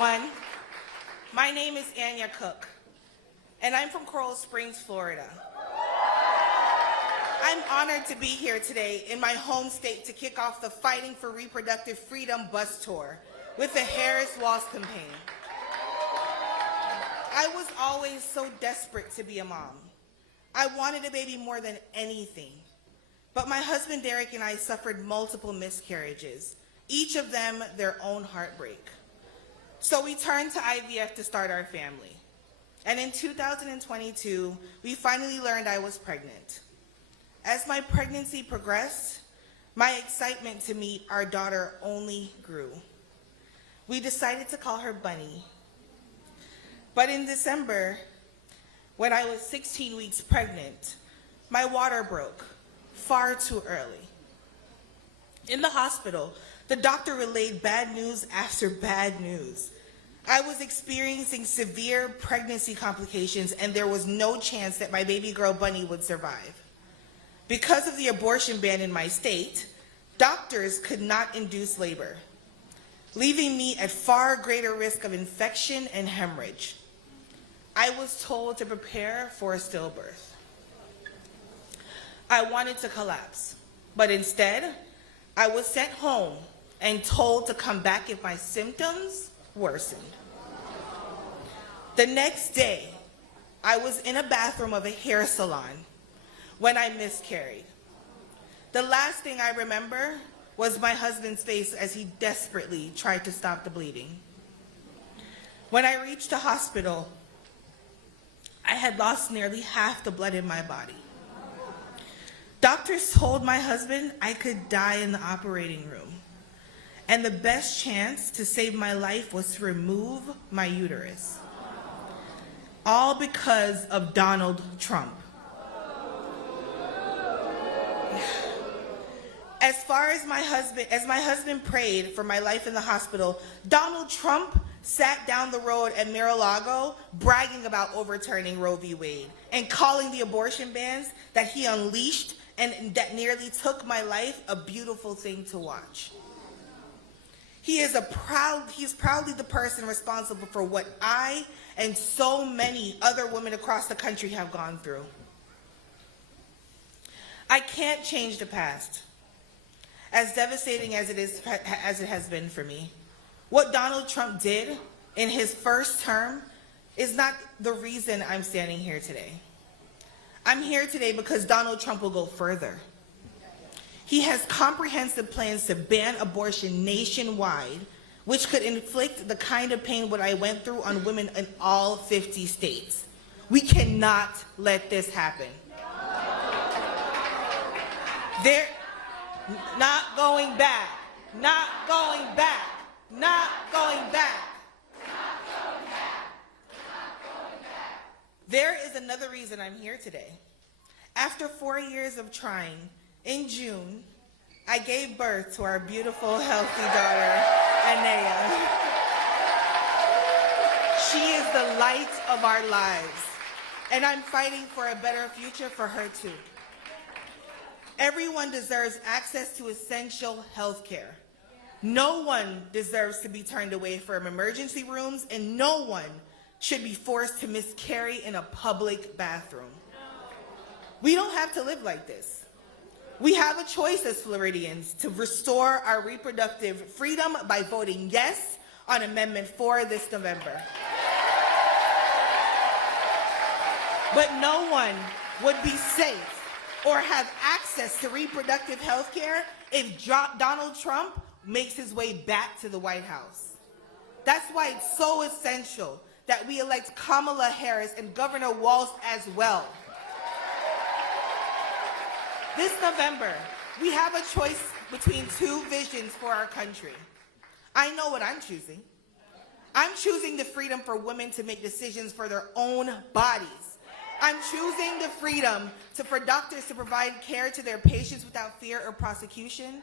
everyone. My name is Anya Cook, and I'm from Coral Springs, Florida. I'm honored to be here today in my home state to kick off the Fighting for Reproductive Freedom bus tour with the Harris-Walz campaign. I was always so desperate to be a mom. I wanted a baby more than anything. But my husband Derek and I suffered multiple miscarriages, each of them their own heartbreak. So we turned to IVF to start our family. And in 2022, we finally learned I was pregnant. As my pregnancy progressed, my excitement to meet our daughter only grew. We decided to call her Bunny. But in December, when I was 16 weeks pregnant, my water broke far too early. In the hospital, the doctor relayed bad news after bad news. I was experiencing severe pregnancy complications, and there was no chance that my baby girl Bunny would survive. Because of the abortion ban in my state, doctors could not induce labor, leaving me at far greater risk of infection and hemorrhage. I was told to prepare for a stillbirth. I wanted to collapse, but instead, I was sent home and told to come back if my symptoms worsened. The next day, I was in a bathroom of a hair salon when I miscarried. The last thing I remember was my husband's face as he desperately tried to stop the bleeding. When I reached the hospital, I had lost nearly half the blood in my body. Doctors told my husband I could die in the operating room, and the best chance to save my life was to remove my uterus. All because of Donald Trump. As my husband prayed for my life in the hospital, Donald Trump sat down the road at Mar-a-Lago bragging about overturning Roe v. Wade and calling the abortion bans that he unleashed and that nearly took my life a beautiful thing to watch. He is proudly the person responsible for what I and so many other women across the country have gone through. I can't change the past, as devastating as it has been for me. What Donald Trump did in his first term is not the reason I'm standing here today. I'm here today because Donald Trump will go further. He has comprehensive plans to ban abortion nationwide, which could inflict the kind of pain what I went through on women in all 50 states. We cannot let this happen. They're not going back, not going back, not going back. There is another reason I'm here today. After 4 years of trying, in June, I gave birth to our beautiful, healthy daughter, Anya. She is the light of our lives, and I'm fighting for a better future for her too. Everyone deserves access to essential health care. No one deserves to be turned away from emergency rooms, and no one should be forced to miscarry in a public bathroom. We don't have to live like this. We have a choice as Floridians to restore our reproductive freedom by voting yes on Amendment 4 this November. But no one would be safe or have access to reproductive health care if Donald Trump makes his way back to the White House. That's why it's so essential that we elect Kamala Harris and Governor Walz as well. This November, we have a choice between two visions for our country. I know what I'm choosing. I'm choosing the freedom for women to make decisions for their own bodies. I'm choosing the freedom for doctors to provide care to their patients without fear or prosecution.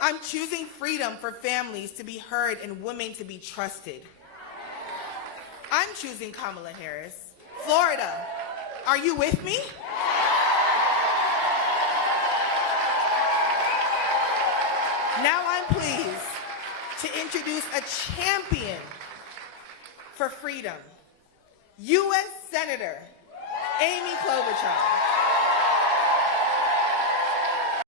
I'm choosing freedom for families to be heard and women to be trusted. I'm choosing Kamala Harris. Florida, are you with me? Now I'm pleased to introduce a champion for freedom, U.S. Senator Amy Klobuchar.